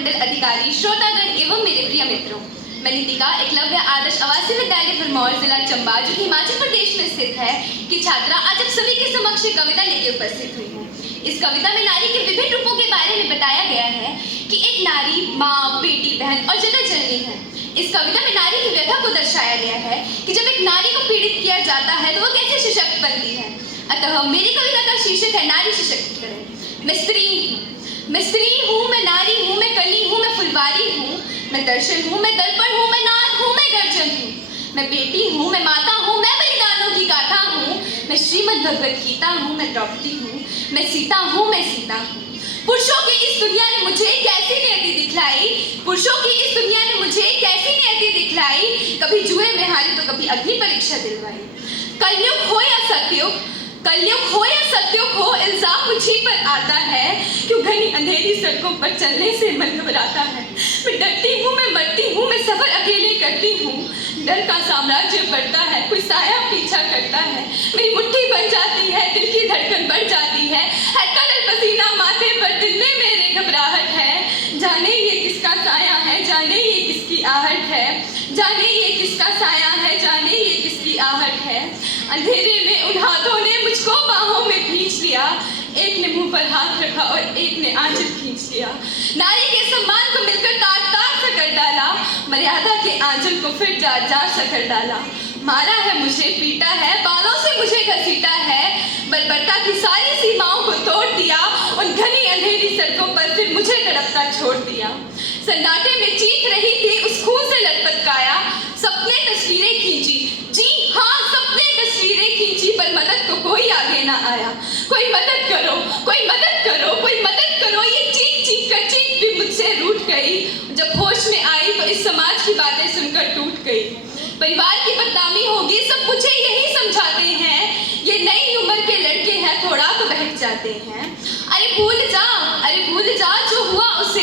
मंडल अधिकारी, श्रोतागण एवं मेरे प्रिय मित्रों, मैं नितिका एकलव्य आदर्श आवासीय विद्यालय भरमौर जिला चंबा जो कि हिमाचल प्रदेश में स्थित है की छात्रा आज आप सभी के समक्ष कविता लेकर उपस्थित हुई हूँ। इस कविता में नारी के विभिन्न रूपों के बारे में बताया गया है कि एक नारी माँ, बेटी, बहन और जगत जननी है। इस कविता में नारी की व्यथा को दर्शाया गया है कि जब एक नारी को पीड़ित किया जाता है तो वह कैसे सशक्त बनती है। अतः मेरी कविता का शीर्षक है नारी सशक्तिकरण। मैं स्त्री हूँ, मैं नारी हूँ, मैं कली हूँ, मैं फुलवारी हूँ, मैं दर्शन हूँ, मैं दर्पण हूँ, मैं नाद हूँ, मैं गर्जन हूँ, मैं बेटी हूँ, मैं माता हूँ, मैं बलिदानों की गाथा हूँ, मैं श्रीमद् भगवत गीता हूँ, मैं द्रौपदी हूँ, मैं सीता हूँ, मैं सीता हूँ। पुरुषों की इस दुनिया ने मुझे कैसी नियति दिखलाई, पुरुषों की इस दुनिया ने मुझे कैसी नियति दिखलाई, कभी जुए में हारी तो कभी अग्नि परीक्षा दिलवाई। कलयुग हो या सत्युग हो, इल्जाम मुझी पर आता है, क्यों घनी अंधेरी सड़कों पर चलने से मन घबराता है। मैं डरती हूँ, मैं मरती हूँ, मैं सफर अकेले करती हूँ, डर का साम्राज्य बढ़ता है, कोई साया पीछा करता है, मेरी मुट्ठी बन जाती है, दिल की धड़कन बढ़ जाती है तरल पसीना माथे पर, दिल में मेरे घबराहट है, जाने ये किसका साया है, जाने ये किसकी आहट है, जाने ये किसका साया है, जाने ये किसकी आहट है। अंधेरे में उन हाथों ने मुझको बाहों में खींच लिया, एक ने मुंह पर हाथ रखा और एक ने आंचल खींच लिया। नारी के सम्मान को मिलकर तार तार सा कर डाला, मर्यादा के आंचल को फिर जार जार सा कर डाला। मारा है मुझे, पीटा है, बालों से मुझे घसीटा है, बर्बरता की सारी सीमाओं को तोड़ दिया, उन घनी अंधेरी सड़कों पर फिर मुझे तड़पता छोड़ दिया। सन्नाटे में चीख रही थी उस खून से लथपथ काया, सपने तस्वीरें खींची, जी हाँ सपने तस्वीरें खींची, पर मदद को कोई आगे ना आया। कोई मदद करो, कोई मदद करो, कोई मदद करो, ये चीख चीख कर चीख भी मुझसे रूठ गई। जब होश में आई तो इस समाज की बातें सुनकर टूट गई। परिवार की बदनामी होगी, सब मुझे यही समझाते हैं, ये नई उम्र के लड़के हैं, थोड़ा तो बहक जाते हैं। अरे भूल जा जो हुआ उसे,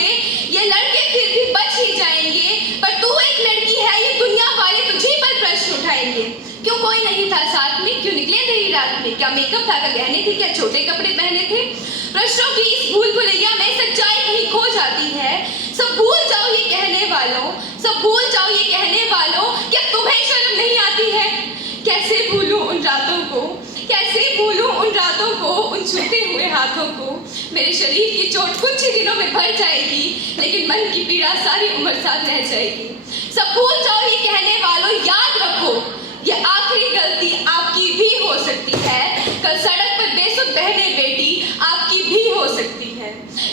ये लड़के फिर भी बच ही जाएंगे, पर तू एक लड़की है, ये दुनिया वाले तुझे पर प्रश्न उठाएंगे। क्यों कोई नहीं था साथ में, क्यों निकले देरी रात में, क्या मेकअप था, क्या गहने थे, क्या छोटे कपड़े पहने थे। प्रश्नों की इस भूल भुलैया में सच्चाई कहीं खो जाती है। सब भूल जाओ ये कहने वालों, सब भूल जाओ ये कहने वालों, क्या तुम्हें शर्म नहीं आती है। कैसे भूलूं उन रातों को, कैसे भूलूं उन रातों को, उन छूते हुए हाथों को। मेरे शरीर की चोट कुछ ही दिनों में भर जाएगी, लेकिन मन की पीड़ा सारी उम्र साथ रह जाएगी। सब भूल जाओ ये कहने वालों, याद रखो ये आखिरी गलती आपकी भी हो सकती है। कल सड़क पर बेसुध बहने बेटी आपकी भी हो सकती है।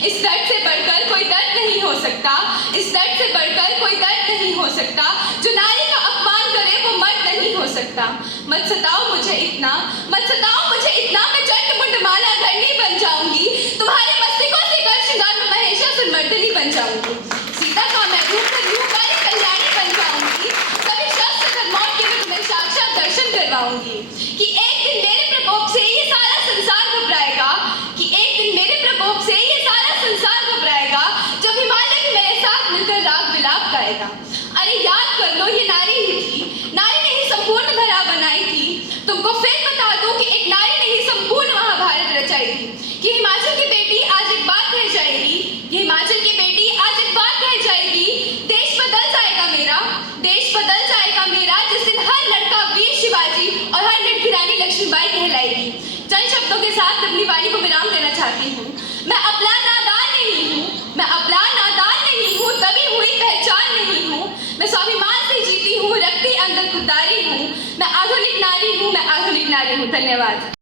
इस दर्द से बढ़कर कोई दर्द नहीं हो सकता, इस दर्द से बढ़कर कोई दर्द नहीं हो सकता, जो नारी का अपमान करे वो मर्द नहीं हो सकता। मत सताओ मुझे इतना, मत सताओ मुझे इतना, मैं चंड मुंड माला धरनी बन जाऊंगी, तुम्हारे मस्तिष्कों से कर श्रृंगार में महिषासुर मर्दनी बन जाऊंगी। सीता का मैं रूप वाली कल्याणी बन जाऊंगी, सभी शस्त्र धर्मों के मैं तुम्हें साक्षात दर्शन करवाऊंगी। कि एक दिन मेरे प्रकोप से ये सारा संसार घबराएगा, कि एक दिन मेरे प्रकोप से ये सारा संसार घबराएगा, जब हिमालय भी मेरे साथ मिलकर राग विलाप गाएगा। अरे याद कर लो ये नारी ही थी, नारी ने ही संपूर्ण धरा बनाई थी। तुमको फिर बता दूं कि एक नारी ने ही संपूर्ण महाभारत रचाई थी। कि हिमाचल की बेटी आज एक बात कह जाएगी, कि हिमाचल की बेटी आज एक बात कह जाएगी, देश बदल जाएगा मेरा, देश बदल जाएगा मेरा, जिस दिन हर लड़का वीर शिवाजी और हर लड़की रानी लक्ष्मीबाई कहलाएगी। चंद शब्दों के साथ अपनी वाणी को विराम देना चाहती हूँ। मैं अपना नादान नहीं हूँ, मैं अपना नादान नहीं हूँ, दबी हुई पहचान नहीं हूँ, मैं स्वाभिमान से जीती हूँ, रखती अंदर खुददारी हूँ, मैं आधुनिक नारी हूँ, मैं आधुनिक नारी हूँ। धन्यवाद।